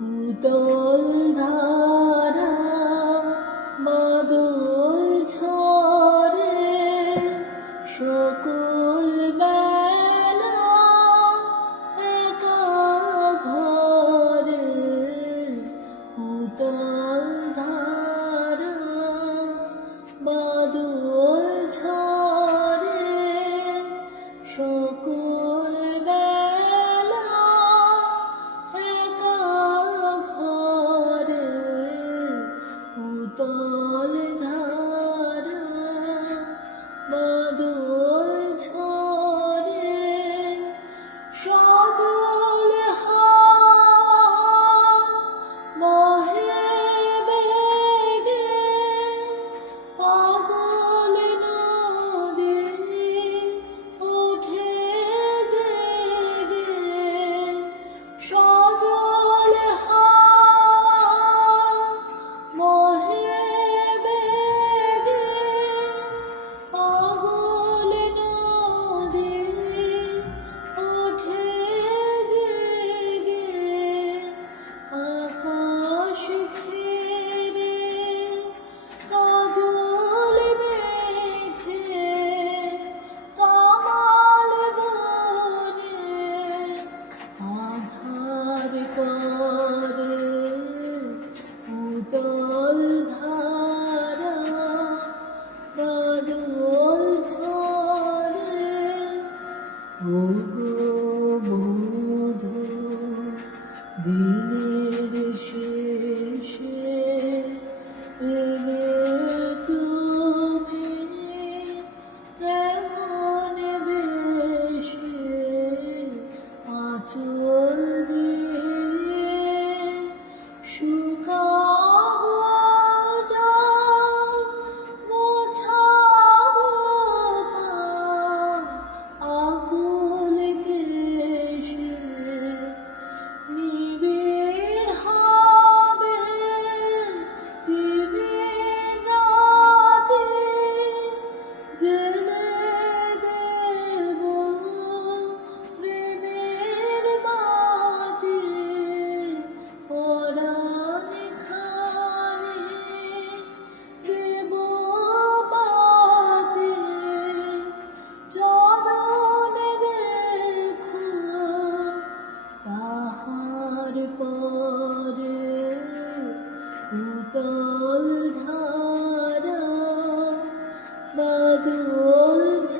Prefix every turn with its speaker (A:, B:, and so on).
A: উদল ধারা মাদল ঝরে সকল বেলা একা ঘরে উদল তারে উদল ধারা বাদল ছড়ে world's